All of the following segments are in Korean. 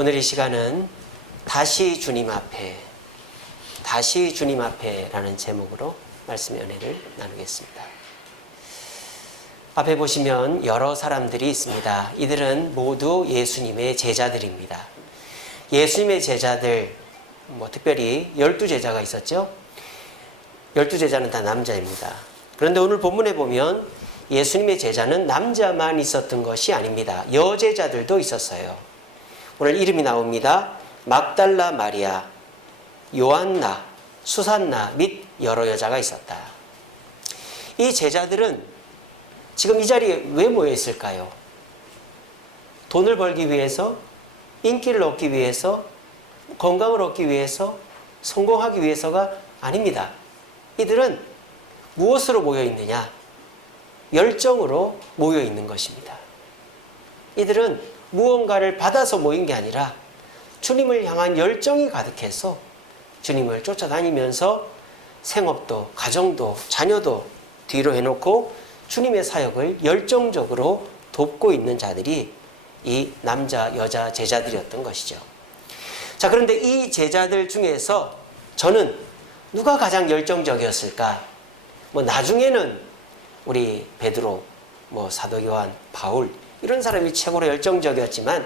오늘 이 시간은 다시 주님 앞에라는 제목으로 말씀의 은혜를 나누겠습니다. 앞에 보시면 여러 사람들이 있습니다. 이들은 모두 예수님의 제자들입니다. 예수님의 제자들, 특별히 12제자가 있었죠. 12제자는 다 남자입니다. 그런데 오늘 본문에 보면 예수님의 제자는 남자만 있었던 것이 아닙니다. 여제자들도 있었어요. 오늘 이름이 나옵니다. 막달라 마리아, 요한나, 수산나 및 여러 여자가 있었다. 이 제자들은 지금 이 자리에 왜 모여 있을까요? 돈을 벌기 위해서, 인기를 얻기 위해서, 건강을 얻기 위해서, 성공하기 위해서가 아닙니다. 이들은 무엇으로 모여 있느냐? 열정으로 모여 있는 것입니다. 이들은 무언가를 받아서 모인 게 아니라 주님을 향한 열정이 가득해서 주님을 쫓아다니면서 생업도, 가정도, 자녀도 뒤로 해놓고 주님의 사역을 열정적으로 돕고 있는 자들이 이 남자, 여자 제자들이었던 것이죠. 자, 그런데 이 제자들 중에서 저는 누가 가장 열정적이었을까? 나중에는 우리 베드로, 사도 요한, 바울 이런 사람이 최고로 열정적이었지만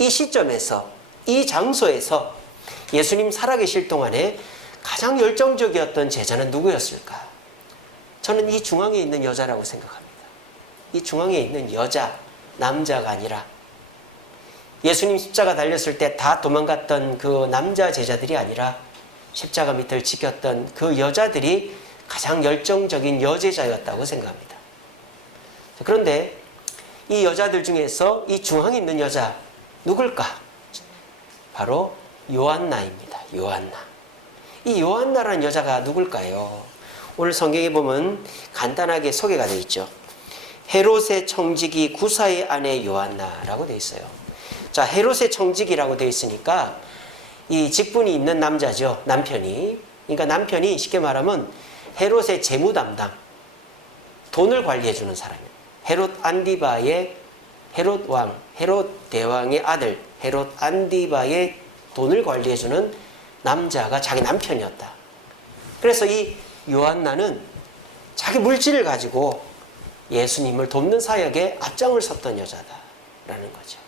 이 시점에서, 이 장소에서 예수님 살아계실 동안에 가장 열정적이었던 제자는 누구였을까? 저는 이 중앙에 있는 여자라고 생각합니다. 이 중앙에 있는 여자, 남자가 아니라 예수님 십자가 달렸을 때 다 도망갔던 그 남자 제자들이 아니라 십자가 밑을 지켰던 그 여자들이 가장 열정적인 여제자였다고 생각합니다. 그런데 이 여자들 중에서 이 중앙에 있는 여자 누굴까? 바로 요한나입니다. 요한나. 이 요한나라는 여자가 누굴까요? 오늘 성경에 보면 간단하게 소개가 되어 있죠. 헤롯의 청지기 구사의 아내 요한나라고 되어 있어요. 자, 헤롯의 청지기라고 되어 있으니까 이 직분이 있는 남자죠. 남편이. 그러니까 남편이 쉽게 말하면 헤롯의 재무 담당, 돈을 관리해 주는 사람이에요. 헤롯 안디바의 헤롯 왕, 헤롯 대왕의 아들 헤롯 안디바의 돈을 관리해 주는 남자가 자기 남편이었다. 그래서 이 요한나는 자기 물질을 가지고 예수님을 돕는 사역에 앞장을 섰던 여자다라는 거죠.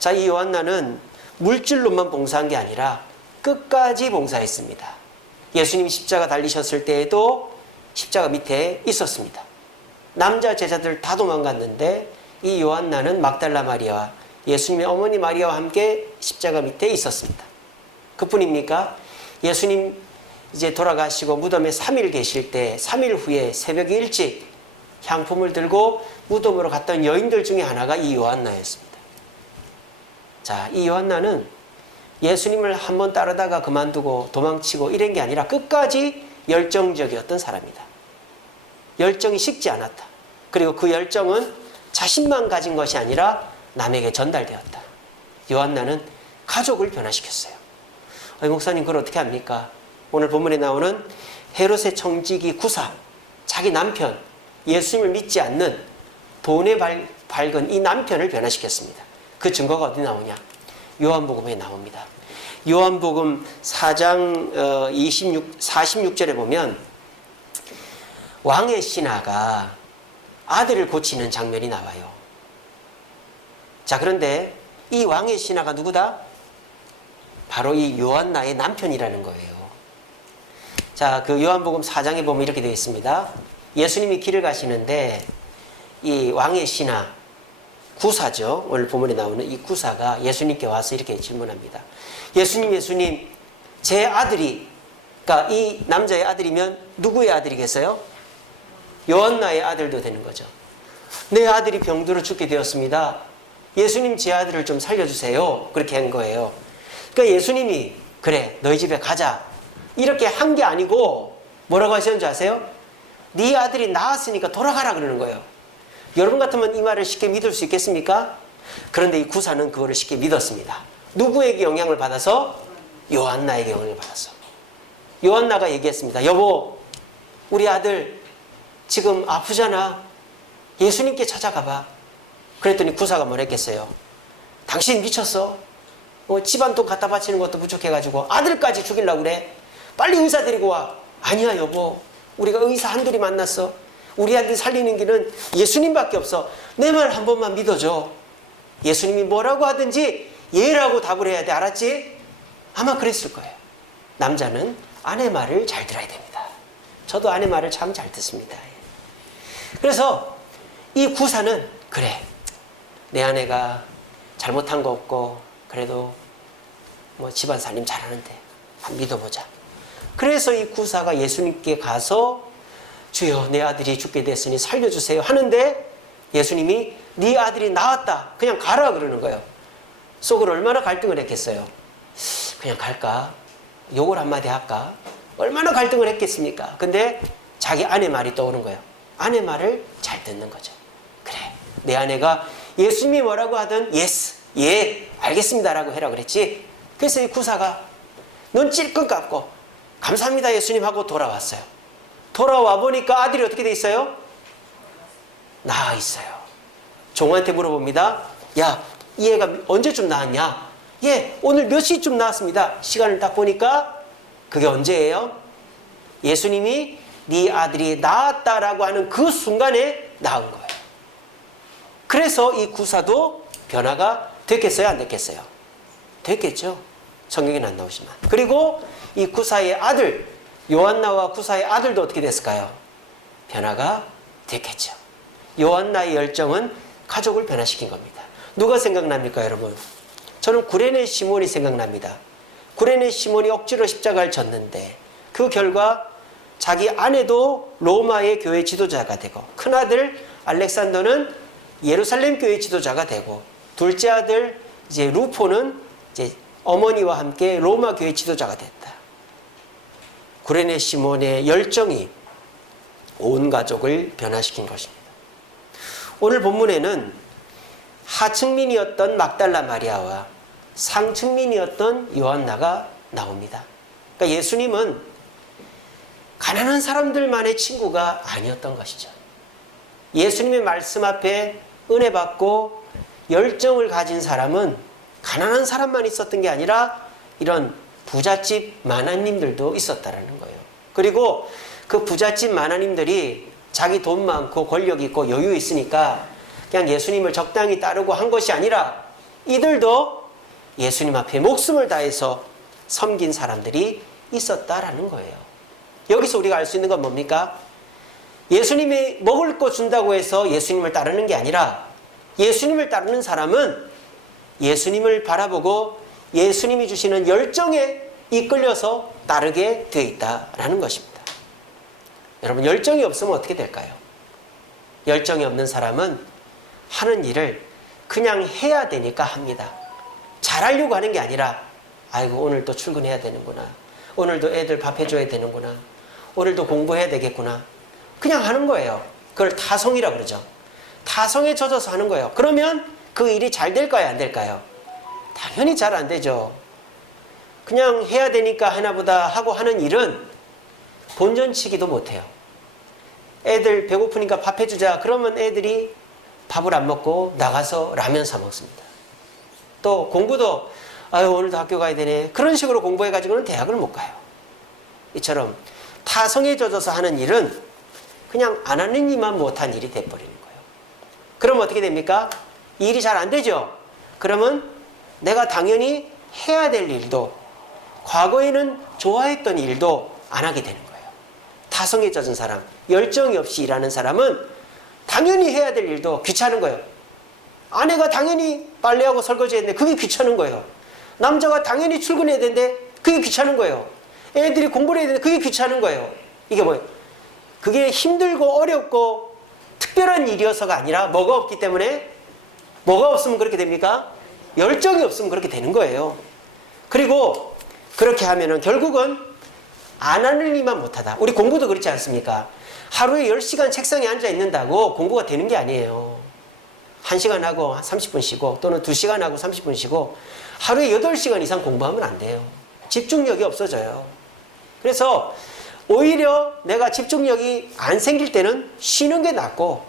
자, 이 요한나는 물질로만 봉사한 게 아니라 끝까지 봉사했습니다. 예수님 십자가 달리셨을 때에도 십자가 밑에 있었습니다. 남자 제자들 다 도망갔는데 이 요한나는 막달라 마리아와 예수님의 어머니 마리아와 함께 십자가 밑에 있었습니다. 그뿐입니까? 예수님 이제 돌아가시고 무덤에 3일 계실 때 3일 후에 새벽에 일찍 향품을 들고 무덤으로 갔던 여인들 중에 하나가 이 요한나였습니다. 자, 이 요한나는 예수님을 한번 따르다가 그만두고 도망치고 이런 게 아니라 끝까지 열정적이었던 사람이다. 열정이 식지 않았다. 그리고 그 열정은 자신만 가진 것이 아니라 남에게 전달되었다. 요한나는 가족을 변화시켰어요. 목사님 그걸 어떻게 합니까? 오늘 본문에 나오는 헤롯의 청지기 구사, 자기 남편, 예수님을 믿지 않는 돈에 밝은 이 남편을 변화시켰습니다. 그 증거가 어디 나오냐? 요한복음에 나옵니다. 요한복음 4장 46절에 보면 왕의 신하가 아들을 고치는 장면이 나와요. 자, 그런데 이 왕의 신하가 누구다? 바로 이 요한나의 남편이라는 거예요. 자, 그 요한복음 4장에 보면 이렇게 되어 있습니다. 예수님이 길을 가시는데 이 왕의 신하, 구사죠. 오늘 본문에 나오는 이 구사가 예수님께 와서 이렇게 질문합니다. 예수님, 제 아들이, 그러니까 이 남자의 아들이면 누구의 아들이겠어요? 요한나의 아들도 되는 거죠. 내 아들이 병들어 죽게 되었습니다. 예수님 제 아들을 좀 살려주세요. 그렇게 한 거예요. 그러니까 예수님이 그래 너희 집에 가자 이렇게 한 게 아니고 뭐라고 하셨는지 아세요? 네 아들이 나았으니까 돌아가라 그러는 거예요. 여러분 같으면 이 말을 쉽게 믿을 수 있겠습니까? 그런데 이 구사는 그거를 쉽게 믿었습니다. 누구에게 영향을 받아서? 요한나에게 영향을 받았어. 요한나가 얘기했습니다. 여보, 우리 아들 지금 아프잖아. 예수님께 찾아가봐. 그랬더니 구사가 뭐랬겠어요? 당신 미쳤어? 집안 돈 갖다 바치는 것도 부족해가지고 아들까지 죽이려고 그래. 빨리 의사 데리고 와. 아니야 여보, 우리가 의사 한둘이 만났어. 우리 아들 살리는 길은 예수님밖에 없어. 내 말 한 번만 믿어줘. 예수님이 뭐라고 하든지 예라고 답을 해야 돼. 알았지? 아마 그랬을 거예요. 남자는 아내 말을 잘 들어야 됩니다. 저도 아내 말을 참 잘 듣습니다. 그래서 이 구사는 그래, 내 아내가 잘못한 거 없고 그래도 뭐 집안 살림 잘하는데 한번 믿어보자. 그래서 이 구사가 예수님께 가서 주여 내 아들이 죽게 됐으니 살려주세요 하는데 예수님이 네 아들이 나왔다 그냥 가라 그러는 거예요. 속으로 얼마나 갈등을 했겠어요. 그냥 갈까? 욕을 한마디 할까? 얼마나 갈등을 했겠습니까? 근데 자기 아내 말이 떠오른 거예요. 아내 말을 잘 듣는 거죠. 그래, 내 아내가 예수님이 뭐라고 하든 예스, 예, 알겠습니다 라고 해라 그랬지. 그래서 이 구사가 눈 찔끔 감고 감사합니다 예수님 하고 돌아왔어요. 돌아와 보니까 아들이 어떻게 돼 있어요? 나아 있어요. 종한테 물어봅니다. 야, 이 애가 언제쯤 나왔냐? 예, 오늘 몇 시쯤 나왔습니다. 시간을 딱 보니까 그게 언제예요? 예수님이 네 아들이 나았다라고 하는 그 순간에 나은 거예요. 그래서 이 구사도 변화가 됐겠어요? 안 됐겠어요? 됐겠죠. 성경에는 안 나오지만. 그리고 이 구사의 아들 요한나와 구사의 아들도 어떻게 됐을까요? 변화가 됐겠죠. 요한나의 열정은 가족을 변화시킨 겁니다. 누가 생각납니까 여러분? 저는 구레네 시몬이 생각납니다. 구레네 시몬이 억지로 십자가를 졌는데 그 결과 자기 아내도 로마의 교회 지도자가 되고 큰아들 알렉산더는 예루살렘 교회 지도자가 되고 둘째 아들 이제 루포는 이제 어머니와 함께 로마 교회 지도자가 됐다. 구레네 시몬의 열정이 온 가족을 변화시킨 것입니다. 오늘 본문에는 하층민이었던 막달라 마리아와 상층민이었던 요한나가 나옵니다. 그러니까 예수님은 가난한 사람들만의 친구가 아니었던 것이죠. 예수님의 말씀 앞에 은혜 받고 열정을 가진 사람은 가난한 사람만 있었던 게 아니라 이런 부잣집 만화님들도 있었다라는 거예요. 그리고 그 부잣집 만화님들이 자기 돈 많고 권력 있고 여유 있으니까 그냥 예수님을 적당히 따르고 한 것이 아니라 이들도 예수님 앞에 목숨을 다해서 섬긴 사람들이 있었다라는 거예요. 여기서 우리가 알 수 있는 건 뭡니까? 예수님이 먹을 거 준다고 해서 예수님을 따르는 게 아니라 예수님을 따르는 사람은 예수님을 바라보고 예수님이 주시는 열정에 이끌려서 따르게 되어 있다라는 것입니다. 여러분, 열정이 없으면 어떻게 될까요? 열정이 없는 사람은 하는 일을 그냥 해야 되니까 합니다. 잘하려고 하는 게 아니라 아이고 오늘 또 출근해야 되는구나, 오늘도 애들 밥 해줘야 되는구나, 오늘도 공부해야 되겠구나, 그냥 하는 거예요. 그걸 타성이라고 그러죠. 타성에 젖어서 하는 거예요. 그러면 그 일이 잘 될까요? 안 될까요? 당연히 잘 안 되죠. 그냥 해야 되니까 하나보다 하고 하는 일은 본전치기도 못해요. 애들 배고프니까 밥 해주자 그러면 애들이 밥을 안 먹고 나가서 라면 사 먹습니다. 또 공부도 아유 오늘도 학교 가야 되네 그런 식으로 공부해가지고는 대학을 못 가요. 이처럼 타성에 젖어서 하는 일은 그냥 안 하는 이만 못한 일이 돼버리는 거예요. 그럼 어떻게 됩니까? 이 일이 잘 안 되죠. 그러면 내가 당연히 해야 될 일도 과거에는 좋아했던 일도 안 하게 되는 거예요. 타성에 젖은 사람, 열정이 없이 일하는 사람은 당연히 해야 될 일도 귀찮은 거예요. 아내가 당연히 빨래하고 설거지 했는데 그게 귀찮은 거예요. 남자가 당연히 출근해야 되는데 그게 귀찮은 거예요. 애들이 공부를 해야 되는데 그게 귀찮은 거예요. 이게 뭐예요? 그게 힘들고 어렵고 특별한 일이어서가 아니라 뭐가 없기 때문에, 뭐가 없으면 그렇게 됩니까? 열정이 없으면 그렇게 되는 거예요. 그리고 그렇게 하면은 결국은 안 하는 일만 못하다. 우리 공부도 그렇지 않습니까? 하루에 10시간 책상에 앉아 있는다고 공부가 되는 게 아니에요. 1시간 하고 30분 쉬고 또는 2시간 하고 30분 쉬고 하루에 8시간 이상 공부하면 안 돼요. 집중력이 없어져요. 그래서 오히려 내가 집중력이 안 생길 때는 쉬는 게 낫고,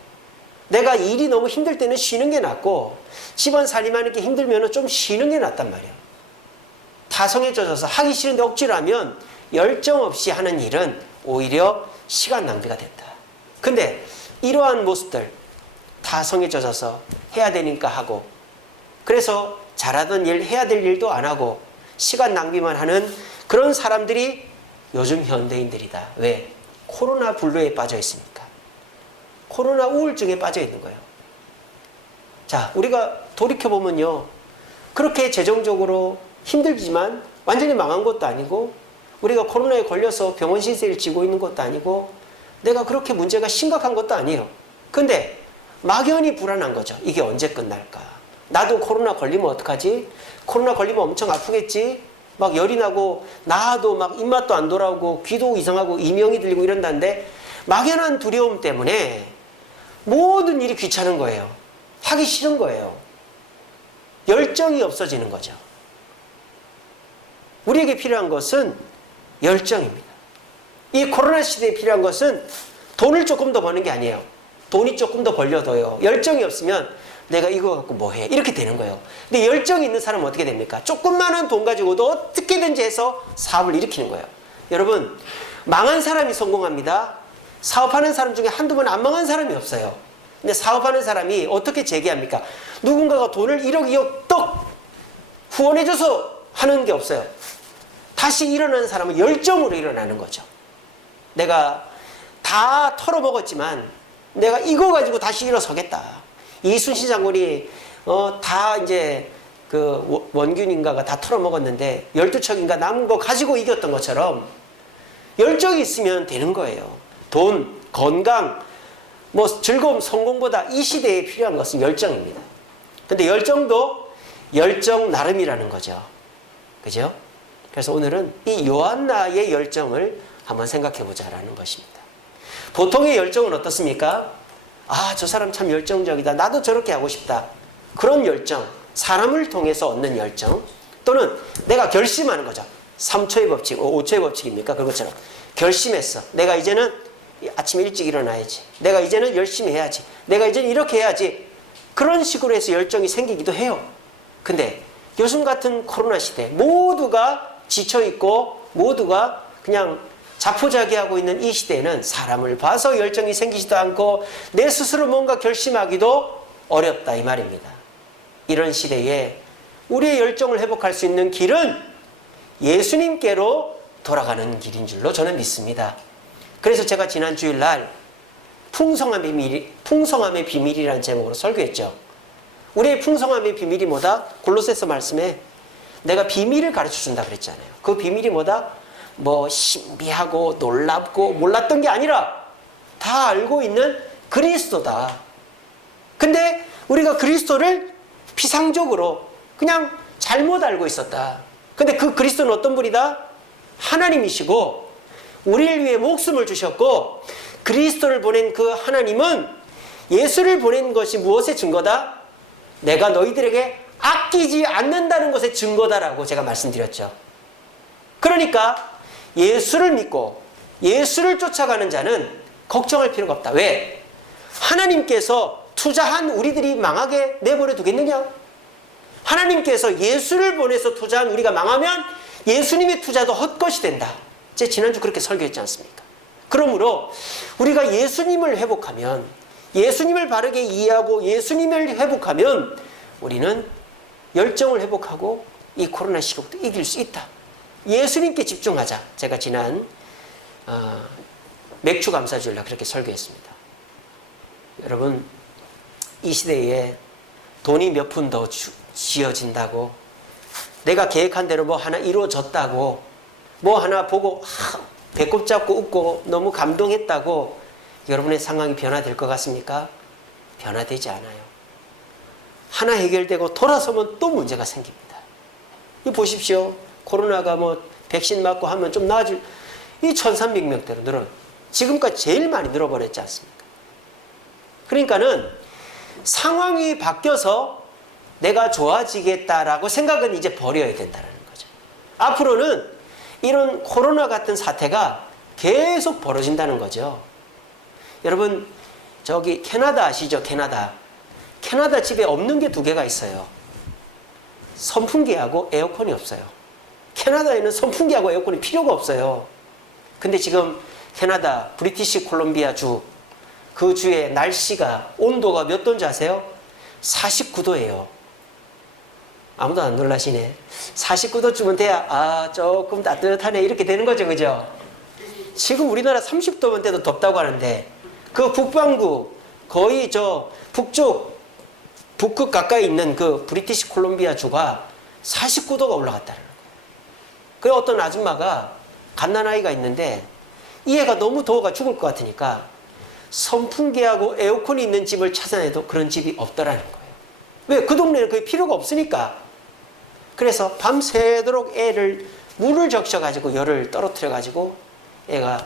내가 일이 너무 힘들 때는 쉬는 게 낫고, 집안 살림하는 게 힘들면 좀 쉬는 게 낫단 말이에요. 타성에 젖어서 하기 싫은데 억지로 하면 열정 없이 하는 일은 오히려 시간 낭비가 된다. 근데 이러한 모습들, 타성에 젖어서 해야 되니까 하고, 그래서 잘하던 일, 해야 될 일도 안 하고 시간 낭비만 하는 그런 사람들이 요즘 현대인들이다. 왜? 코로나 블루에 빠져 있으니까. 코로나 우울증에 빠져 있는 거예요. 자, 우리가 돌이켜보면요, 그렇게 재정적으로 힘들지만 완전히 망한 것도 아니고, 우리가 코로나에 걸려서 병원 신세를 지고 있는 것도 아니고, 내가 그렇게 문제가 심각한 것도 아니에요. 근데 막연히 불안한 거죠. 이게 언제 끝날까? 나도 코로나 걸리면 어떡하지? 코로나 걸리면 엄청 아프겠지? 막 열이 나고 나도 막 입맛도 안 돌아오고 귀도 이상하고 이명이 들리고 이런다는데, 막연한 두려움 때문에 모든 일이 귀찮은 거예요. 하기 싫은 거예요. 열정이 없어지는 거죠. 우리에게 필요한 것은 열정입니다. 이 코로나 시대에 필요한 것은 돈을 조금 더 버는 게 아니에요. 돈이 조금 더 벌려도요, 열정이 없으면 내가 이거 갖고 뭐 해? 이렇게 되는 거예요. 근데 열정이 있는 사람은 어떻게 됩니까? 조금만한 돈 가지고도 어떻게든지 해서 사업을 일으키는 거예요. 여러분, 망한 사람이 성공합니다. 사업하는 사람 중에 한두 번 안 망한 사람이 없어요. 근데 사업하는 사람이 어떻게 재기합니까? 누군가가 돈을 1억, 2억 떡 후원해줘서 하는 게 없어요. 다시 일어나는 사람은 열정으로 일어나는 거죠. 내가 다 털어먹었지만 내가 이거 가지고 다시 일어서겠다. 이순신 장군이 다 이제 그 원균인가가 다 털어먹었는데 12척인가 남은 거 가지고 이겼던 것처럼 열정이 있으면 되는 거예요. 돈, 건강, 뭐 즐거움, 성공보다 이 시대에 필요한 것은 열정입니다. 근데 열정도 열정 나름이라는 거죠. 그죠? 그래서 오늘은 이 요한나의 열정을 한번 생각해 보자라는 것입니다. 보통의 열정은 어떻습니까? 아, 저 사람 참 열정적이다. 나도 저렇게 하고 싶다. 그런 열정, 사람을 통해서 얻는 열정, 또는 내가 결심하는 거죠. 3초의 법칙, 5초의 법칙입니까? 그것처럼 결심했어. 내가 이제는 아침에 일찍 일어나야지. 내가 이제는 열심히 해야지. 내가 이제는 이렇게 해야지. 그런 식으로 해서 열정이 생기기도 해요. 근데 요즘 같은 코로나 시대, 모두가 지쳐있고 모두가 그냥 자포자기하고 있는 이 시대에는 사람을 봐서 열정이 생기지도 않고 내 스스로 뭔가 결심하기도 어렵다, 이 말입니다. 이런 시대에 우리의 열정을 회복할 수 있는 길은 예수님께로 돌아가는 길인 줄로 저는 믿습니다. 그래서 제가 지난 주일날 풍성함의 비밀이라는 제목으로 설교했죠. 우리의 풍성함의 비밀이 뭐다? 골로새서 말씀에 내가 비밀을 가르쳐준다 그랬잖아요. 그 비밀이 뭐다? 뭐 신비하고 놀랍고 몰랐던 게 아니라 다 알고 있는 그리스도다. 근데 우리가 그리스도를 피상적으로 그냥 잘못 알고 있었다. 근데 그 그리스도는 어떤 분이다? 하나님이시고 우리를 위해 목숨을 주셨고, 그리스도를 보낸 그 하나님은 예수를 보낸 것이 무엇의 증거다? 내가 너희들에게 아끼지 않는다는 것의 증거다라고 제가 말씀드렸죠. 그러니까 예수를 믿고 예수를 쫓아가는 자는 걱정할 필요가 없다. 왜? 하나님께서 투자한 우리들이 망하게 내버려 두겠느냐? 하나님께서 예수를 보내서 투자한 우리가 망하면 예수님의 투자도 헛것이 된다. 제가 지난주 그렇게 설교했지 않습니까? 그러므로 우리가 예수님을 회복하면, 예수님을 바르게 이해하고 예수님을 회복하면 우리는 열정을 회복하고 이 코로나 시국도 이길 수 있다. 예수님께 집중하자. 제가 지난 맥주 감사주일날 그렇게 설교했습니다. 여러분, 이 시대에 돈이 몇 푼 더 지어진다고, 내가 계획한 대로 뭐 하나 이루어졌다고, 뭐 하나 보고 배꼽 잡고 웃고 너무 감동했다고 여러분의 상황이 변화될 것 같습니까? 변화되지 않아요. 하나 해결되고 돌아서면 또 문제가 생깁니다. 이 보십시오. 코로나가 뭐 백신 맞고 하면 좀 나아질, 이 1300명대로 늘어요. 지금까지 제일 많이 늘어버렸지 않습니까? 그러니까는 상황이 바뀌어서 내가 좋아지겠다라고 생각은 이제 버려야 된다는 거죠. 앞으로는 이런 코로나 같은 사태가 계속 벌어진다는 거죠. 여러분, 저기 캐나다 아시죠? 캐나다 집에 없는 게 2개가 있어요. 선풍기하고 에어컨이 없어요. 캐나다에는 선풍기하고 에어컨이 필요가 없어요. 근데 지금 캐나다 브리티시 콜롬비아 주, 그 주의 날씨가, 온도가 몇 도인지 아세요? 49도예요. 아무도 안 놀라시네. 49도쯤은 돼야 조금 따뜻하네 이렇게 되는 거죠, 그죠? 지금 우리나라 30도면 돼도 덥다고 하는데 그 북반구 거의 저 북극 가까이 있는 그 브리티시 콜롬비아 주가 49도가 올라갔다는 거예요. 그래 어떤 아줌마가 갓난아이가 있는데 이 애가 너무 더워가 죽을 것 같으니까 선풍기하고 에어컨이 있는 집을 찾아내도 그런 집이 없더라는 거예요. 왜? 그 동네는 그게 필요가 없으니까. 그래서 밤새도록 애를 물을 적셔가지고 열을 떨어뜨려가지고 애가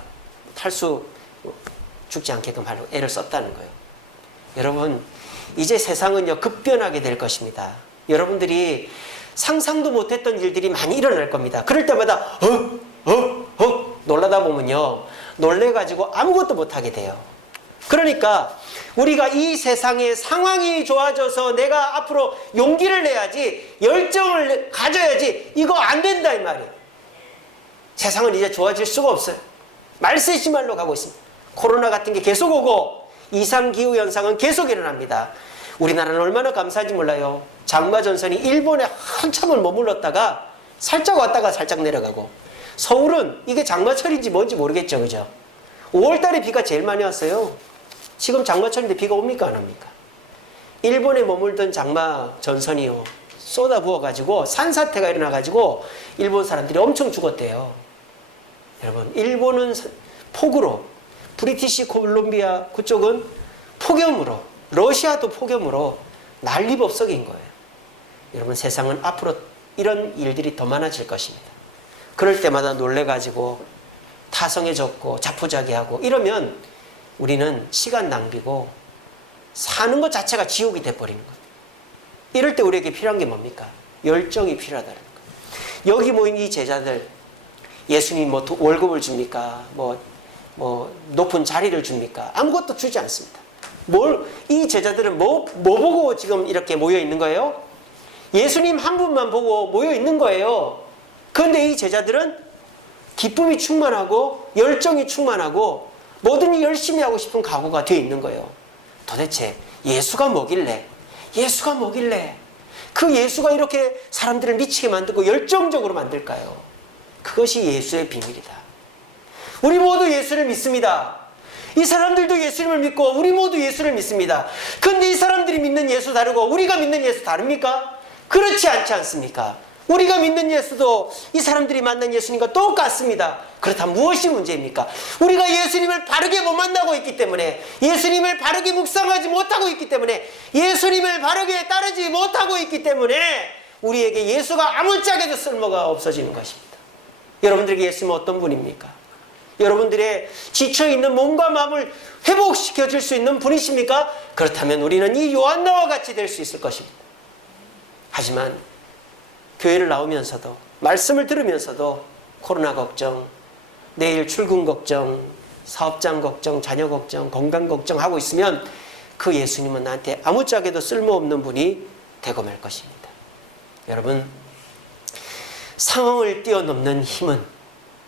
죽지 않게끔 하려고 애를 썼다는 거예요. 여러분, 이제 세상은요 급변하게 될 것입니다. 여러분들이 상상도 못했던 일들이 많이 일어날 겁니다. 그럴 때마다 놀라다 보면요 놀래가지고 아무것도 못하게 돼요. 그러니까 우리가 이 세상의 상황이 좋아져서 내가 앞으로 용기를 내야지, 열정을 가져야지, 이거 안 된다 이 말이에요. 세상은 이제 좋아질 수가 없어요. 말세지말로 가고 있습니다. 코로나 같은 게 계속 오고 이상기후현상은 계속 일어납니다. 우리나라는 얼마나 감사한지 몰라요. 장마전선이 일본에 한참을 머물렀다가 살짝 왔다가 살짝 내려가고, 서울은 이게 장마철인지 뭔지 모르겠죠, 그죠? 5월달에 비가 제일 많이 왔어요. 지금 장마철인데 비가 옵니까 안 옵니까? 일본에 머물던 장마전선이요 쏟아부어가지고 산사태가 일어나가지고 일본 사람들이 엄청 죽었대요. 여러분, 일본은 폭우로, 브리티시 콜롬비아 그쪽은 폭염으로, 러시아도 폭염으로 난리법석인 거예요. 여러분, 세상은 앞으로 이런 일들이 더 많아질 것입니다. 그럴 때마다 놀래가지고 타성해졌고 자포자기하고 이러면 우리는 시간 낭비고 사는 것 자체가 지옥이 돼버리는 거예요. 이럴 때 우리에게 필요한 게 뭡니까? 열정이 필요하다는 거예요. 여기 모인 이 제자들, 예수님 뭐 월급을 줍니까? 뭐 높은 자리를 줍니까? 아무것도 주지 않습니다. 이 제자들은 뭐 보고 지금 이렇게 모여 있는 거예요? 예수님 한 분만 보고 모여 있는 거예요. 그런데 이 제자들은 기쁨이 충만하고 열정이 충만하고 뭐든지 열심히 하고 싶은 각오가 되어 있는 거예요. 도대체 예수가 뭐길래 그 예수가 이렇게 사람들을 미치게 만들고 열정적으로 만들까요? 그것이 예수의 비밀이다. 우리 모두 예수를 믿습니다. 이 사람들도 예수님을 믿고 우리 모두 예수를 믿습니다. 그런데 이 사람들이 믿는 예수 다르고 우리가 믿는 예수 다릅니까? 그렇지 않지 않습니까? 우리가 믿는 예수도 이 사람들이 만난 예수님과 똑같습니다. 그렇다면 무엇이 문제입니까? 우리가 예수님을 바르게 못 만나고 있기 때문에, 예수님을 바르게 묵상하지 못하고 있기 때문에, 예수님을 바르게 따르지 못하고 있기 때문에 우리에게 예수가 아무짝에도 쓸모가 없어지는 것입니다. 여러분들에게 예수님은 어떤 분입니까? 여러분들의 지쳐있는 몸과 마음을 회복시켜 줄 수 있는 분이십니까? 그렇다면 우리는 이 요한나와 같이 될 수 있을 것입니다. 하지만 교회를 나오면서도, 말씀을 들으면서도 코로나 걱정, 내일 출근 걱정, 사업장 걱정, 자녀 걱정, 건강 걱정하고 있으면 그 예수님은 나한테 아무짝에도 쓸모없는 분이 되고 말 것입니다. 여러분, 상황을 뛰어넘는 힘은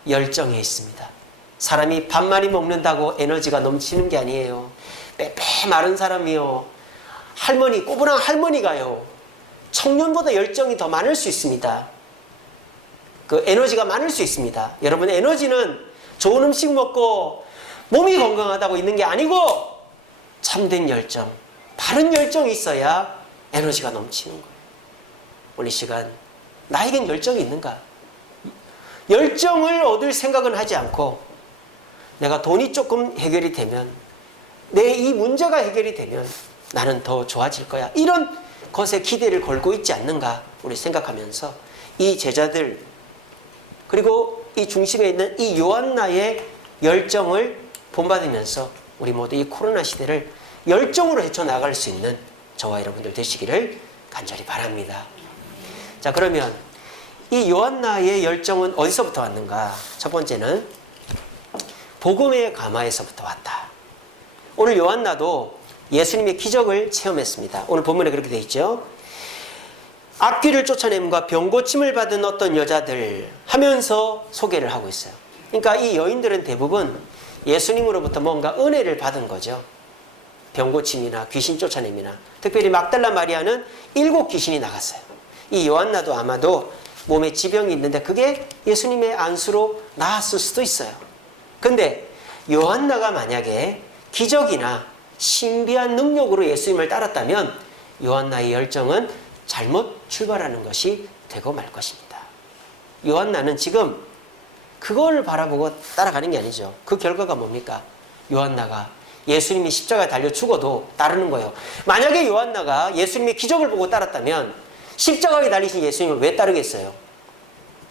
열정에 있습니다. 사람이 밥 많이 먹는다고 에너지가 넘치는 게 아니에요. 빼빼 마른 사람이요, 꼬부랑 할머니가요, 청년보다 열정이 더 많을 수 있습니다. 그 에너지가 많을 수 있습니다. 여러분, 에너지는 좋은 음식 먹고 몸이 건강하다고 있는 게 아니고 참된 열정, 바른 열정이 있어야 에너지가 넘치는 거예요. 오늘 이 시간 나에겐 열정이 있는가? 열정을 얻을 생각은 하지 않고 내가 돈이 조금 해결이 되면, 내 이 문제가 해결이 되면 나는 더 좋아질 거야, 이런 것에 기대를 걸고 있지 않는가 우리 생각하면서 이 제자들, 그리고 이 중심에 있는 이 요한나의 열정을 본받으면서 우리 모두 이 코로나 시대를 열정으로 헤쳐나갈 수 있는 저와 여러분들 되시기를 간절히 바랍니다. 자, 그러면 이 요한나의 열정은 어디서부터 왔는가? 첫 번째는 복음의 가마에서부터 왔다. 오늘 요한나도 예수님의 기적을 체험했습니다. 오늘 본문에 그렇게 되어 있죠. 악귀를 쫓아냄과 병고침을 받은 어떤 여자들 하면서 소개를 하고 있어요. 그러니까 이 여인들은 대부분 예수님으로부터 뭔가 은혜를 받은 거죠. 병고침이나 귀신 쫓아냄이나. 특별히 막달라 마리아는 7 귀신이 나갔어요. 이 요한나도 아마도 몸에 지병이 있는데 그게 예수님의 안수로 나았을 수도 있어요. 근데 요한나가 만약에 기적이나 신비한 능력으로 예수님을 따랐다면 요한나의 열정은 잘못 출발하는 것이 되고 말 것입니다. 요한나는 지금 그걸 바라보고 따라가는 게 아니죠. 그 결과가 뭡니까? 요한나가 예수님이 십자가에 달려 죽어도 따르는 거예요. 만약에 요한나가 예수님의 기적을 보고 따랐다면 십자가에 달리신 예수님을 왜 따르겠어요?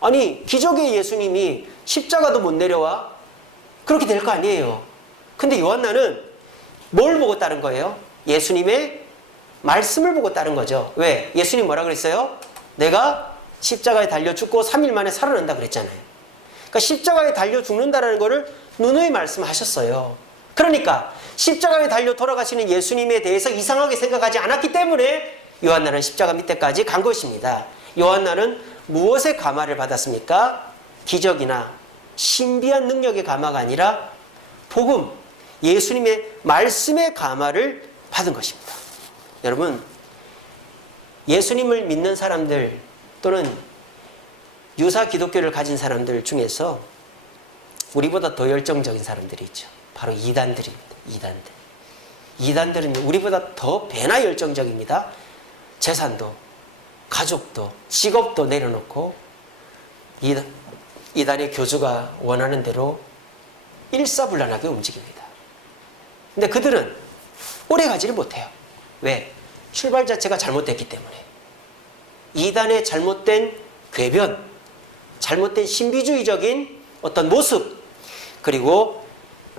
아니, 기적의 예수님이 십자가도 못 내려와? 그렇게 될 거 아니에요. 근데 요한나는 뭘 보고 따른 거예요? 예수님의 말씀을 보고 따른 거죠. 왜? 예수님 뭐라 그랬어요? 내가 십자가에 달려 죽고 3일 만에 살아난다 그랬잖아요. 그러니까 십자가에 달려 죽는다라는 거를 누누이 말씀하셨어요. 그러니까 십자가에 달려 돌아가시는 예수님에 대해서 이상하게 생각하지 않았기 때문에 요한나는 십자가 밑에까지 간 것입니다. 요한나는 무엇의 감화를 받았습니까? 기적이나 신비한 능력의 감화가 아니라 복음, 예수님의 말씀의 감화를 받은 것입니다. 여러분, 예수님을 믿는 사람들 또는 유사 기독교를 가진 사람들 중에서 우리보다 더 열정적인 사람들이 있죠. 바로 이단들입니다. 이단들은 우리보다 더 배나 열정적입니다. 재산도, 가족도, 직업도 내려놓고 이단의 교주가 원하는 대로 일사불란하게 움직입니다. 근데 그들은 오래 가지를 못해요. 왜? 출발 자체가 잘못됐기 때문에. 이단의 잘못된 궤변, 잘못된 신비주의적인 어떤 모습, 그리고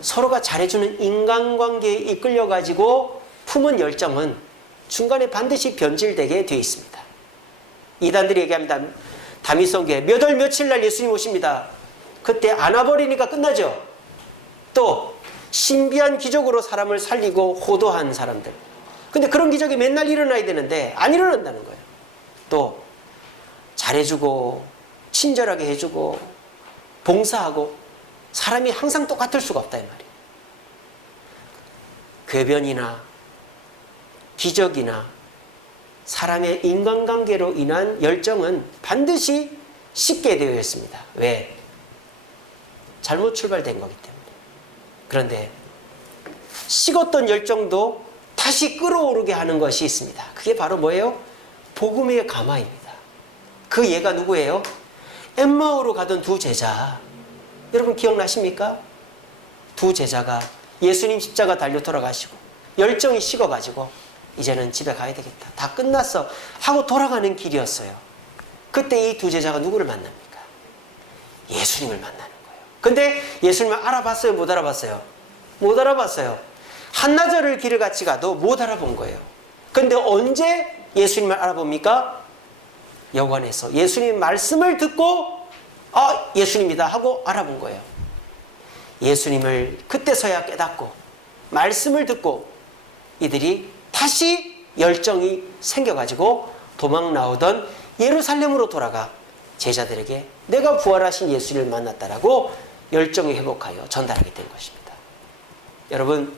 서로가 잘해주는 인간관계에 이끌려가지고 품은 열정은 중간에 반드시 변질되게 되어 있습니다. 이단들이 얘기합니다. 다미성교회 몇 월 며칠 날 예수님 오십니다. 그때 안아버리니까 끝나죠. 또 신비한 기적으로 사람을 살리고 호도한 사람들. 근데 그런 기적이 맨날 일어나야 되는데 안 일어난다는 거예요. 또 잘해주고 친절하게 해주고 봉사하고 사람이 항상 똑같을 수가 없다 이 말이에요. 궤변이나 기적이나 사람의 인간관계로 인한 열정은 반드시 식게 되어 있습니다. 왜? 잘못 출발된 거기 때문에. 그런데 식었던 열정도 다시 끌어오르게 하는 것이 있습니다. 그게 바로 뭐예요? 복음의 감화입니다. 그 예가 누구예요? 엠마오로 가던 2 제자. 여러분 기억나십니까? 2 제자가 예수님 십자가 달려 돌아가시고 열정이 식어가지고 이제는 집에 가야 되겠다. 다 끝났어. 하고 돌아가는 길이었어요. 그때 이 2 제자가 누구를 만납니까? 예수님을 만나는 거예요. 근데 예수님을 알아봤어요? 못 알아봤어요? 못 알아봤어요. 한나절을 길을 같이 가도 못 알아본 거예요. 근데 언제 예수님을 알아봅니까? 여관에서 예수님 말씀을 듣고 아, 예수님이다 하고 알아본 거예요. 예수님을 그때서야 깨닫고 말씀을 듣고 이들이 다시 열정이 생겨가지고 도망 나오던 예루살렘으로 돌아가 제자들에게 내가 부활하신 예수를 만났다라고 열정이 회복하여 전달하게 된 것입니다. 여러분,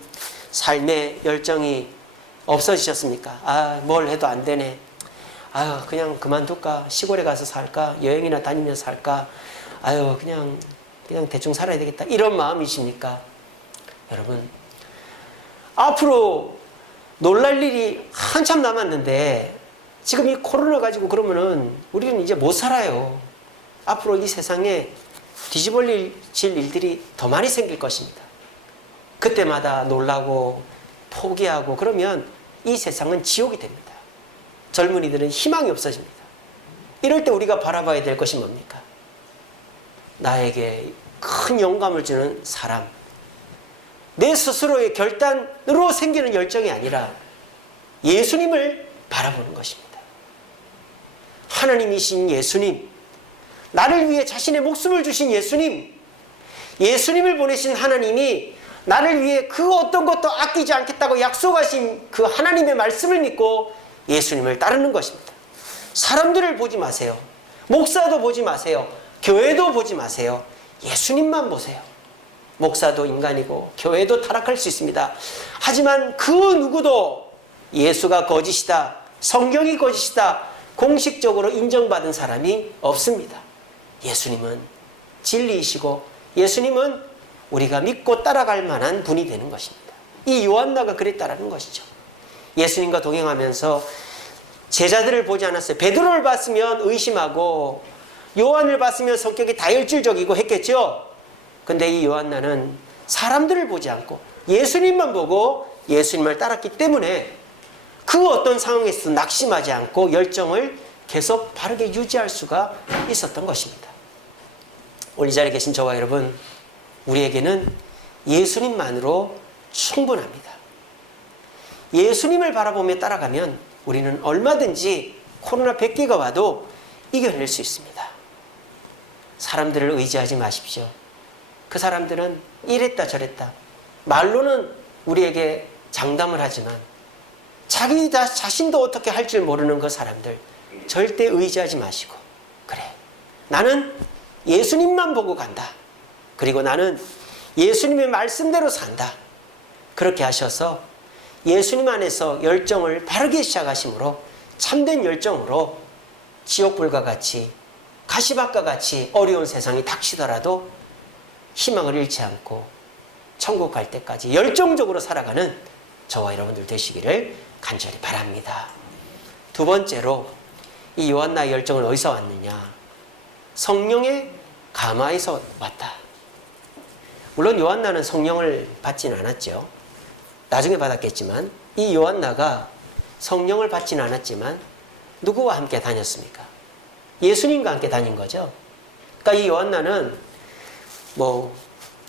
삶의 열정이 없어지셨습니까? 아, 뭘 해도 안 되네. 아유, 그냥 그만둘까? 시골에 가서 살까? 여행이나 다니면서 살까? 아유, 그냥 대충 살아야 되겠다. 이런 마음이십니까? 여러분, 앞으로 놀랄 일이 한참 남았는데 지금 이 코로나 가지고 그러면은 우리는 이제 못 살아요. 앞으로 이 세상에 뒤집어질 일들이 더 많이 생길 것입니다. 그때마다 놀라고 포기하고 그러면 이 세상은 지옥이 됩니다. 젊은이들은 희망이 없어집니다. 이럴 때 우리가 바라봐야 될 것이 뭡니까? 나에게 큰 영감을 주는 사람. 내 스스로의 결단으로 생기는 열정이 아니라 예수님을 바라보는 것입니다. 하나님이신 예수님, 나를 위해 자신의 목숨을 주신 예수님, 예수님을 보내신 하나님이 나를 위해 그 어떤 것도 아끼지 않겠다고 약속하신 그 하나님의 말씀을 믿고 예수님을 따르는 것입니다. 사람들을 보지 마세요. 목사도 보지 마세요. 교회도 보지 마세요. 예수님만 보세요. 목사도 인간이고 교회도 타락할 수 있습니다. 하지만 그 누구도 예수가 거짓이다, 성경이 거짓이다 공식적으로 인정받은 사람이 없습니다. 예수님은 진리이시고 예수님은 우리가 믿고 따라갈 만한 분이 되는 것입니다. 이 요한나가 그랬다라는 것이죠. 예수님과 동행하면서 제자들을 보지 않았어요. 베드로를 봤으면 의심하고 요한을 봤으면 성격이 다혈질적이고 했겠죠. 근데 이 요한나는 사람들을 보지 않고 예수님만 보고 예수님을 따랐기 때문에 그 어떤 상황에서도 낙심하지 않고 열정을 계속 바르게 유지할 수가 있었던 것입니다. 오늘 이 자리에 계신 저와 여러분, 우리에게는 예수님만으로 충분합니다. 예수님을 바라보며 따라가면 우리는 얼마든지 코로나 100개가 와도 이겨낼 수 있습니다. 사람들을 의지하지 마십시오. 그 사람들은 이랬다 저랬다 말로는 우리에게 장담을 하지만 자기 자신도 어떻게 할 줄 모르는 그 사람들 절대 의지하지 마시고, 그래, 나는 예수님만 보고 간다. 그리고 나는 예수님의 말씀대로 산다. 그렇게 하셔서 예수님 안에서 열정을 바르게 시작하심으로 참된 열정으로 지옥불과 같이 가시밭과 같이 어려운 세상이 닥치더라도 희망을 잃지 않고 천국 갈 때까지 열정적으로 살아가는 저와 여러분들 되시기를 간절히 바랍니다. 두 번째로 이 요한나의 열정은 어디서 왔느냐? 성령의 감화에서 왔다. 물론 요한나는 성령을 받지는 않았죠. 나중에 받았겠지만 이 요한나가 성령을 받지는 않았지만 누구와 함께 다녔습니까? 예수님과 함께 다닌 거죠. 그러니까 이 요한나는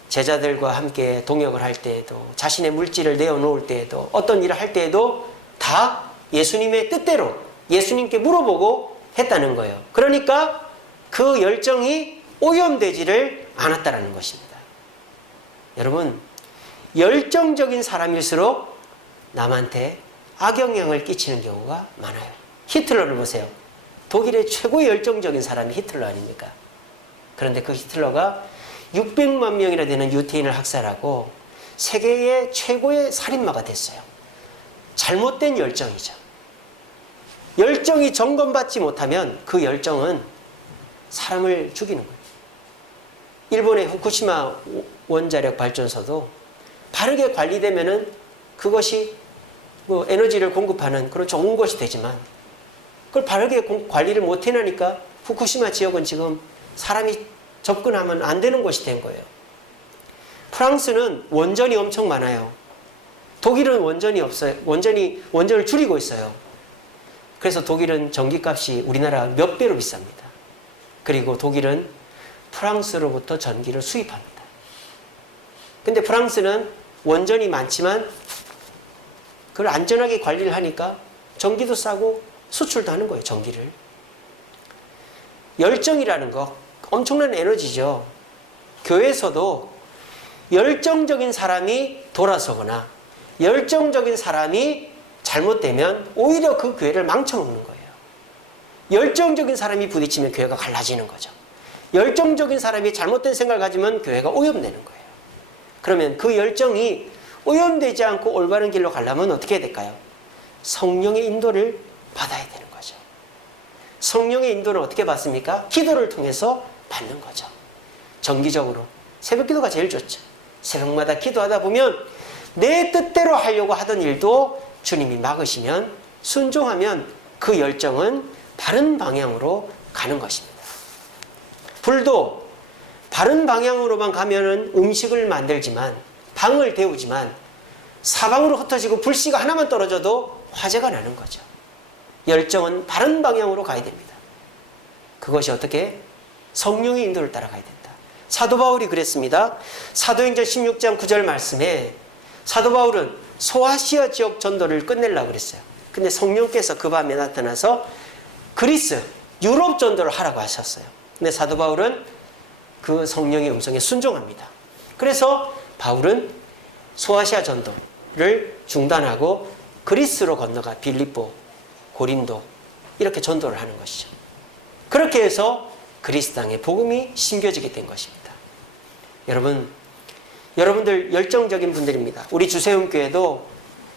제자들과 함께 동역을 할 때에도 자신의 물질을 내어놓을 때에도 어떤 일을 할 때에도 다 예수님의 뜻대로 예수님께 물어보고 했다는 거예요. 그러니까 그 열정이 오염되지를 않았다는 것입니다. 여러분, 열정적인 사람일수록 남한테 악영향을 끼치는 경우가 많아요. 히틀러를 보세요. 독일의 최고의 열정적인 사람이 히틀러 아닙니까? 그런데 그 히틀러가 600만 명이나 되는 유태인을 학살하고 세계의 최고의 살인마가 됐어요. 잘못된 열정이죠. 열정이 점검받지 못하면 그 열정은 사람을 죽이는 거예요. 일본의 후쿠시마 원자력 발전소도 바르게 관리되면은 그것이 에너지를 공급하는 그런 좋은 것이 되지만 그걸 바르게 관리를 못 해나니까 후쿠시마 지역은 지금 사람이 접근하면 안 되는 곳이 된 거예요. 프랑스는 원전이 엄청 많아요. 독일은 원전이 없어요. 원전을 줄이고 있어요. 그래서 독일은 전기값이 우리나라 몇 배로 비쌉니다. 그리고 독일은 프랑스로부터 전기를 수입합니다. 근데 프랑스는 원전이 많지만 그걸 안전하게 관리를 하니까 전기도 싸고 수출도 하는 거예요, 전기를. 열정이라는 거 엄청난 에너지죠. 교회에서도 열정적인 사람이 돌아서거나 열정적인 사람이 잘못되면 오히려 그 교회를 망쳐먹는 거예요. 열정적인 사람이 부딪히면 교회가 갈라지는 거죠. 열정적인 사람이 잘못된 생각을 가지면 교회가 오염되는 거예요. 그러면 그 열정이 오염되지 않고 올바른 길로 가려면 어떻게 해야 될까요? 성령의 인도를 받아야 되는 거죠. 성령의 인도는 어떻게 받습니까? 기도를 통해서 받는 거죠. 정기적으로. 새벽 기도가 제일 좋죠. 새벽마다 기도하다 보면 내 뜻대로 하려고 하던 일도 주님이 막으시면 순종하면 그 열정은 바른 방향으로 가는 것입니다. 불도 바른 방향으로만 가면은 음식을 만들지만 방을 데우지만 사방으로 흩어지고 불씨가 하나만 떨어져도 화재가 나는 거죠. 열정은 바른 방향으로 가야 됩니다. 그것이 어떻게? 성령의 인도를 따라가야 된다. 사도 바울이 그랬습니다. 사도행전 16장 9절 말씀에 사도 바울은 소아시아 지역 전도를 끝내려고 그랬어요. 근데 성령께서 그 밤에 나타나서 그리스, 유럽 전도를 하라고 하셨어요. 근데 사도 바울은 그 성령의 음성에 순종합니다. 그래서 바울은 소아시아 전도를 중단하고 그리스로 건너가 빌립보, 고린도, 이렇게 전도를 하는 것이죠. 그렇게 해서 그리스 땅에 복음이 심겨지게 된 것입니다. 여러분들 열정적인 분들입니다. 우리 주세움교회도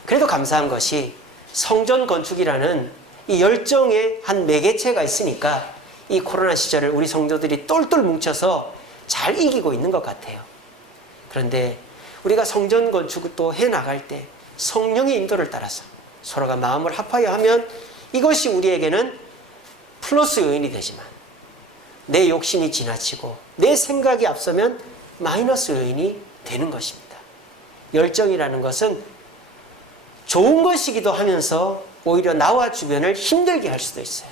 그래도 감사한 것이 성전 건축이라는 이 열정의 한 매개체가 있으니까 이 코로나 시절을 우리 성도들이 똘똘 뭉쳐서 잘 이기고 있는 것 같아요. 그런데 우리가 성전 건축을 또 해나갈 때 성령의 인도를 따라서 서로가 마음을 합하여 하면 이것이 우리에게는 플러스 요인이 되지만 내 욕심이 지나치고 내 생각이 앞서면 마이너스 요인이 되는 것입니다. 열정이라는 것은 좋은 것이기도 하면서 오히려 나와 주변을 힘들게 할 수도 있어요.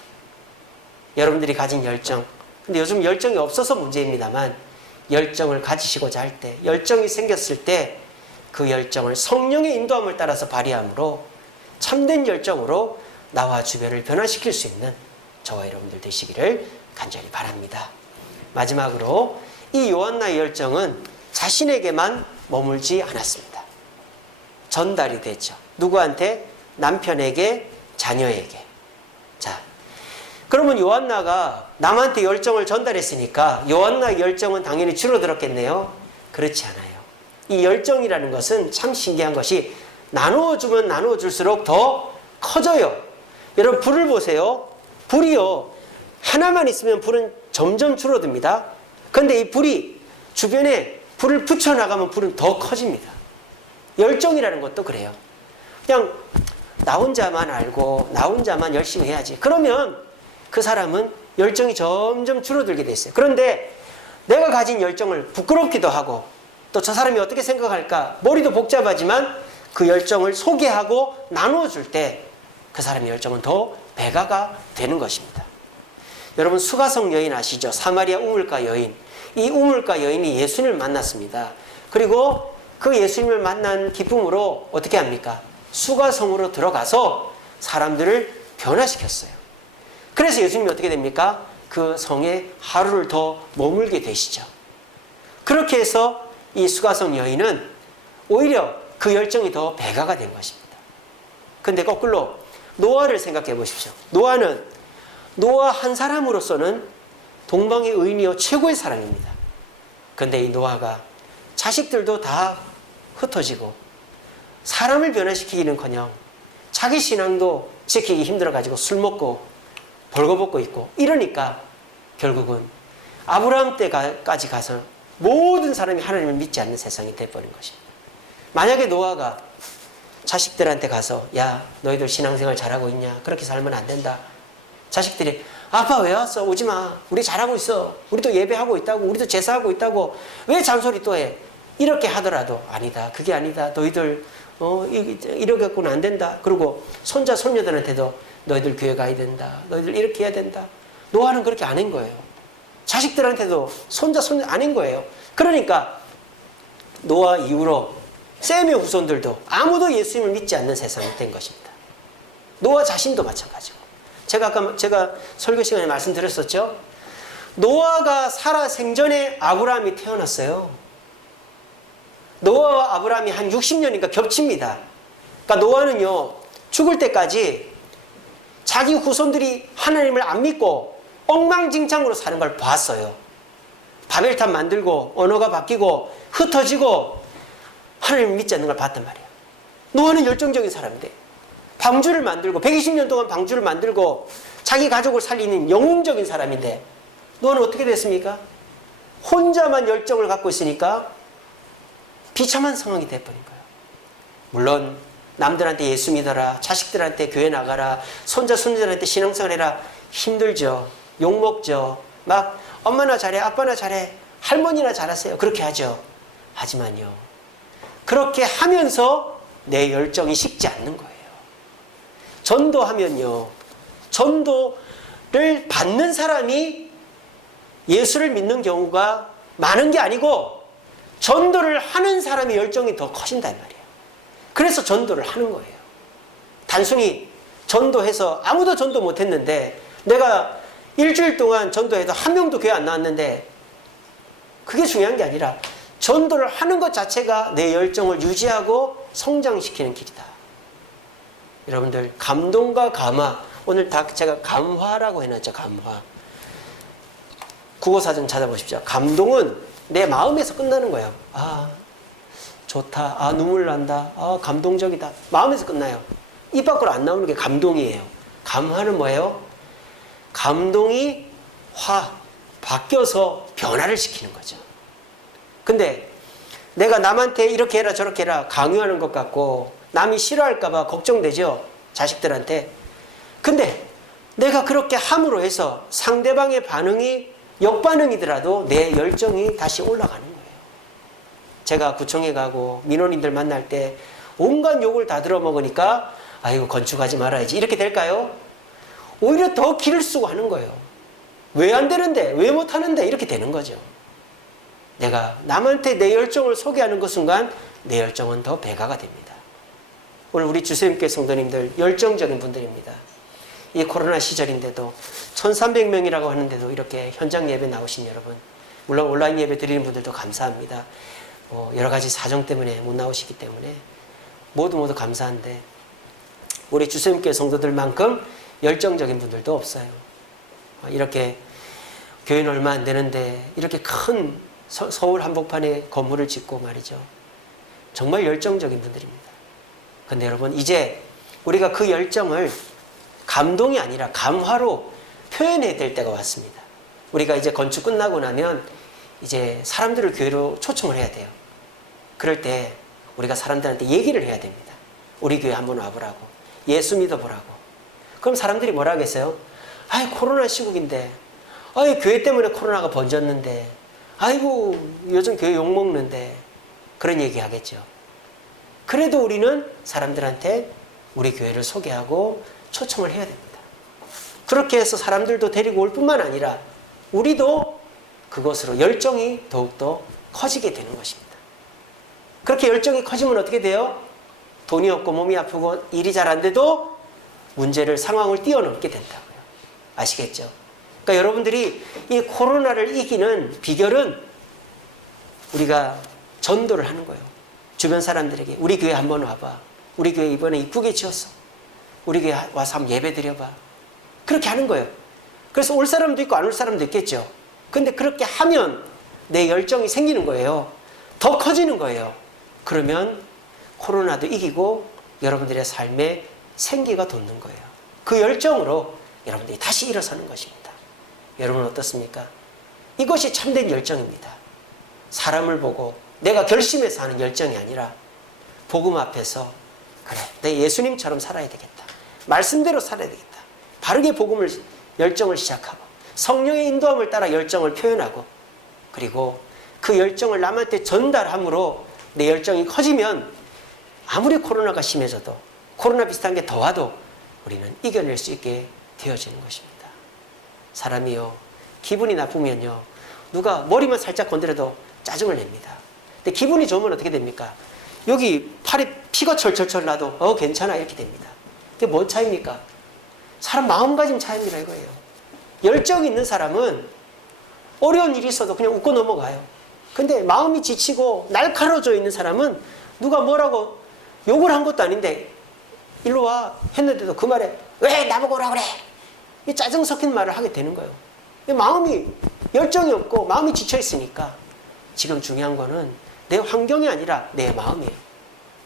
여러분들이 가진 열정, 근데 요즘 열정이 없어서 문제입니다만 열정을 가지시고자 할 때, 열정이 생겼을 때 그 열정을 성령의 인도함을 따라서 발휘함으로 참된 열정으로 나와 주변을 변화시킬 수 있는 저와 여러분들 되시기를 간절히 바랍니다. 마지막으로 이 요한나의 열정은 자신에게만 머물지 않았습니다. 전달이 됐죠. 누구한테? 남편에게, 자녀에게. 자, 그러면 요한나가 남한테 열정을 전달했으니까 요한나의 열정은 당연히 줄어들었겠네요. 그렇지 않아요. 이 열정이라는 것은 참 신기한 것이 나누어주면 나누어줄수록 더 커져요. 여러분 불을 보세요. 불이요. 하나만 있으면 불은 점점 줄어듭니다. 그런데 이 불이 주변에 불을 붙여나가면 불은 더 커집니다. 열정이라는 것도 그래요. 그냥 나 혼자만 알고 나 혼자만 열심히 해야지. 그러면 그 사람은 열정이 점점 줄어들게 돼 있어요. 그런데 내가 가진 열정을 부끄럽기도 하고 또 저 사람이 어떻게 생각할까 머리도 복잡하지만 그 열정을 소개하고 나누어줄 때 그 사람의 열정은 더 배가가 되는 것입니다. 여러분 수가성 여인 아시죠? 사마리아 우물가 여인. 이 우물가 여인이 예수님을 만났습니다. 그리고 그 예수님을 만난 기쁨으로 어떻게 합니까? 수가성으로 들어가서 사람들을 변화시켰어요. 그래서 예수님이 어떻게 됩니까? 그 성에 하루를 더 머물게 되시죠. 그렇게 해서 이 수가성 여인은 오히려 그 열정이 더 배가가 된 것입니다. 근데 거꾸로 노아를 생각해 보십시오. 노아 한 사람으로서는 동방의 의인이요 최고의 사람입니다. 근데 이 노아가 자식들도 다 흩어지고 사람을 변화시키기는커녕 자기 신앙도 지키기 힘들어가지고 술 먹고 벌거벗고 있고 이러니까 결국은 아브라함 때까지 가서 모든 사람이 하나님을 믿지 않는 세상이 돼버린 것입니다. 만약에 노아가 자식들한테 가서 야 너희들 신앙생활 잘하고 있냐? 그렇게 살면 안 된다. 자식들이 아빠 왜 왔어? 오지마. 우리 잘하고 있어. 우리도 예배하고 있다고. 우리도 제사하고 있다고. 왜 잔소리 또 해? 이렇게 하더라도 아니다. 그게 아니다. 너희들 이렇게 갖고는 안 된다. 그리고 손자 손녀들한테도 너희들 교회 가야 된다. 너희들 이렇게 해야 된다. 노아는 그렇게 안 한 거예요. 자식들한테도 손자 손녀 안 한 거예요. 그러니까 노아 이후로 셈의 후손들도 아무도 예수님을 믿지 않는 세상이 된 것입니다. 노아 자신도 마찬가지고. 제가 설교 시간에 말씀드렸었죠. 노아가 살아 생전에 아브라함이 태어났어요. 노아와 아브라함이 한 60년인가 겹칩니다. 그러니까 노아는요 죽을 때까지 자기 후손들이 하나님을 안 믿고 엉망진창으로 사는 걸 봤어요. 바벨탑 만들고 언어가 바뀌고 흩어지고 하나님을 믿지 않는 걸 봤단 말이에요. 노아는 열정적인 사람인데 방주를 만들고 120년 동안 방주를 만들고 자기 가족을 살리는 영웅적인 사람인데 노아는 어떻게 됐습니까? 혼자만 열정을 갖고 있으니까 비참한 상황이 돼버린 거예요. 물론 남들한테 예수 믿어라, 자식들한테 교회 나가라, 손자 손녀들한테 신앙생활 해라. 힘들죠. 욕먹죠. 막 엄마나 잘해, 아빠나 잘해, 할머니나 잘하세요. 그렇게 하죠. 하지만요 그렇게 하면서 내 열정이 식지 않는 거예요. 전도하면요 전도를 받는 사람이 예수를 믿는 경우가 많은 게 아니고 전도를 하는 사람의 열정이 더 커진단 말이에요. 그래서 전도를 하는 거예요. 단순히 전도해서 아무도 전도 못했는데 내가 일주일 동안 전도해도 한 명도 교회 안 나왔는데 그게 중요한 게 아니라 전도를 하는 것 자체가 내 열정을 유지하고 성장시키는 길이다. 여러분들 감동과 감화 오늘 다 제가 감화라고 해놨죠. 감화. 국어사전 찾아보십시오. 감동은 내 마음에서 끝나는 거예요. 아, 좋다. 아, 눈물 난다. 아, 감동적이다. 마음에서 끝나요. 입 밖으로 안 나오는 게 감동이에요. 감화는 뭐예요? 감동이 바뀌어서 변화를 시키는 거죠. 근데 내가 남한테 이렇게 해라 저렇게 해라 강요하는 것 같고 남이 싫어할까 봐 걱정되죠. 자식들한테. 근데 내가 그렇게 함으로 해서 상대방의 반응이 역반응이더라도 내 열정이 다시 올라가는 거예요. 제가 구청에 가고 민원인들 만날 때 온갖 욕을 다 들어먹으니까 아이고 건축하지 말아야지 이렇게 될까요? 오히려 더 기를 쓰고 하는 거예요. 왜 안 되는데? 왜 못하는데? 이렇게 되는 거죠. 내가 남한테 내 열정을 소개하는 그 순간 내 열정은 더 배가가 됩니다. 오늘 우리 주세님께 성도님들 열정적인 분들입니다. 이 코로나 시절인데도 1300명이라고 하는데도 이렇게 현장 예배 나오신 여러분, 물론 온라인 예배 드리는 분들도 감사합니다. 여러 가지 사정 때문에 못 나오시기 때문에 모두 감사한데 우리 주세님께 성도들만큼 열정적인 분들도 없어요. 이렇게 교회는 얼마 안 되는데 이렇게 큰 서울 한복판에 건물을 짓고 말이죠. 정말 열정적인 분들입니다. 근데 여러분 이제 우리가 그 열정을 감동이 아니라 감화로 표현해야 될 때가 왔습니다. 우리가 이제 건축 끝나고 나면 이제 사람들을 교회로 초청을 해야 돼요. 그럴 때 우리가 사람들한테 얘기를 해야 됩니다. 우리 교회 한번 와보라고. 예수 믿어보라고. 그럼 사람들이 뭐라 하겠어요? 아이 코로나 시국인데 아이 교회 때문에 코로나가 번졌는데 아이고 요즘 교회 욕먹는데 그런 얘기 하겠죠. 그래도 우리는 사람들한테 우리 교회를 소개하고 초청을 해야 됩니다. 그렇게 해서 사람들도 데리고 올 뿐만 아니라 우리도 그것으로 열정이 더욱더 커지게 되는 것입니다. 그렇게 열정이 커지면 어떻게 돼요? 돈이 없고 몸이 아프고 일이 잘 안 돼도 문제를 상황을 뛰어넘게 된다고요. 아시겠죠? 그러니까 여러분들이 이 코로나를 이기는 비결은 우리가 전도를 하는 거예요. 주변 사람들에게 우리 교회 한번 와봐. 우리 교회 이번에 이쁘게 지었어. 우리 교회 와서 한번 예배 드려봐. 그렇게 하는 거예요. 그래서 올 사람도 있고 안 올 사람도 있겠죠. 근데 그렇게 하면 내 열정이 생기는 거예요. 더 커지는 거예요. 그러면 코로나도 이기고 여러분들의 삶에 생기가 돋는 거예요. 그 열정으로 여러분들이 다시 일어서는 것입니다. 여러분 어떻습니까? 이것이 참된 열정입니다. 사람을 보고 내가 결심해서 하는 열정이 아니라 복음 앞에서 그래, 내 예수님처럼 살아야 되겠다. 말씀대로 살아야 되겠다. 바르게 복음을 열정을 시작하고 성령의 인도함을 따라 열정을 표현하고 그리고 그 열정을 남한테 전달함으로 내 열정이 커지면 아무리 코로나가 심해져도 코로나 비슷한 게 더 와도 우리는 이겨낼 수 있게 되어지는 것입니다. 사람이요 기분이 나쁘면요 누가 머리만 살짝 건드려도 짜증을 냅니다. 근데 기분이 좋으면 어떻게 됩니까? 여기 팔에 피가 철철철 나도 괜찮아 이렇게 됩니다. 그게 뭔 차이입니까? 사람 마음가짐 차이입니다 이거예요. 열정이 있는 사람은 어려운 일이 있어도 그냥 웃고 넘어가요. 근데 마음이 지치고 날카로워져 있는 사람은 누가 뭐라고 욕을 한 것도 아닌데 일로 와 했는데도 그 말에 왜 나보고 오라 그래? 이 짜증 섞인 말을 하게 되는 거예요. 마음이 열정이 없고 마음이 지쳐 있으니까 지금 중요한 거는 내 환경이 아니라 내 마음이에요.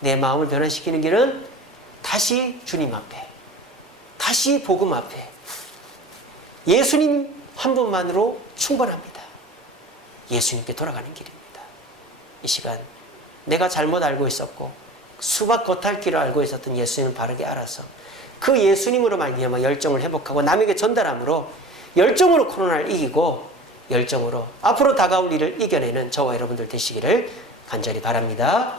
내 마음을 변화시키는 길은 다시 주님 앞에 다시 복음 앞에 예수님 한 분만으로 충분합니다. 예수님께 돌아가는 길입니다. 이 시간 내가 잘못 알고 있었고 수박 겉핥기를 알고 있었던 예수님을 바르게 알아서 그 예수님으로 말미암아 열정을 회복하고 남에게 전달함으로 열정으로 코로나를 이기고 열정으로 앞으로 다가올 일을 이겨내는 저와 여러분들 되시기를 간절히 바랍니다.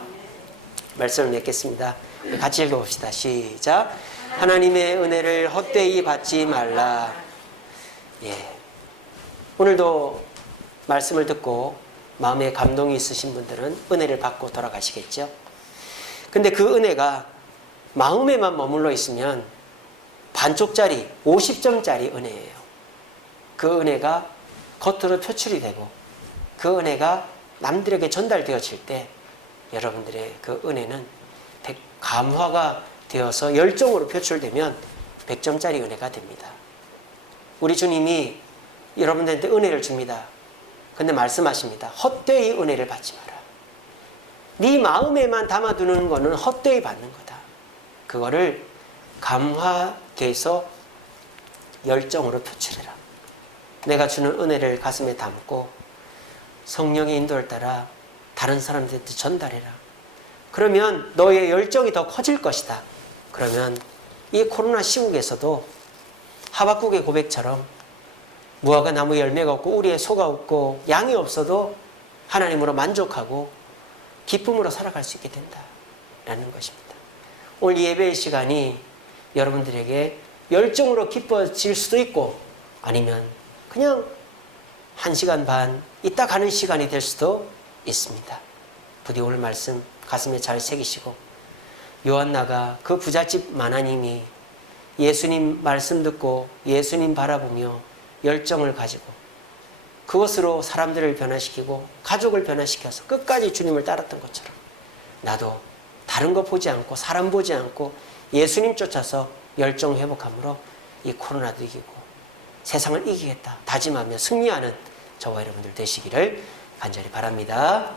말씀을 맺겠습니다. 같이 읽어봅시다. 시작. 하나님의 은혜를 헛되이 받지 말라. 예. 오늘도 말씀을 듣고 마음에 감동이 있으신 분들은 은혜를 받고 돌아가시겠죠. 근데 그 은혜가 마음에만 머물러 있으면 반쪽짜리 50점짜리 은혜예요. 그 은혜가 겉으로 표출이 되고 그 은혜가 남들에게 전달되어질 때 여러분들의 그 은혜는 감화가 되어서 열정으로 표출되면 100점짜리 은혜가 됩니다. 우리 주님이 여러분들한테 은혜를 줍니다. 근데 말씀하십니다. 헛되이 은혜를 받지 마라. 네 마음에만 담아두는 거는 헛되이 받는 거다. 그거를 감화돼서 열정으로 표출해라. 내가 주는 은혜를 가슴에 담고 성령의 인도를 따라 다른 사람들한테 전달해라. 그러면 너의 열정이 더 커질 것이다. 그러면 이 코로나 시국에서도 하박국의 고백처럼 무화과 나무에 열매가 없고 우리의 소가 없고 양이 없어도 하나님으로 만족하고 기쁨으로 살아갈 수 있게 된다라는 것입니다. 오늘 예배의 시간이 여러분들에게 열정으로 기뻐질 수도 있고 아니면 그냥 1시간 반 있다 가는 시간이 될 수도 있습니다. 부디 오늘 말씀 가슴에 잘 새기시고 요한나가 그 부잣집 마나님이 예수님 말씀 듣고 예수님 바라보며 열정을 가지고 그것으로 사람들을 변화시키고 가족을 변화시켜서 끝까지 주님을 따랐던 것처럼 나도 다른 거 보지 않고 사람 보지 않고 예수님 쫓아서 열정 회복함으로 이 코로나도 이기고 세상을 이기겠다 다짐하며 승리하는 저와 여러분들 되시기를 간절히 바랍니다.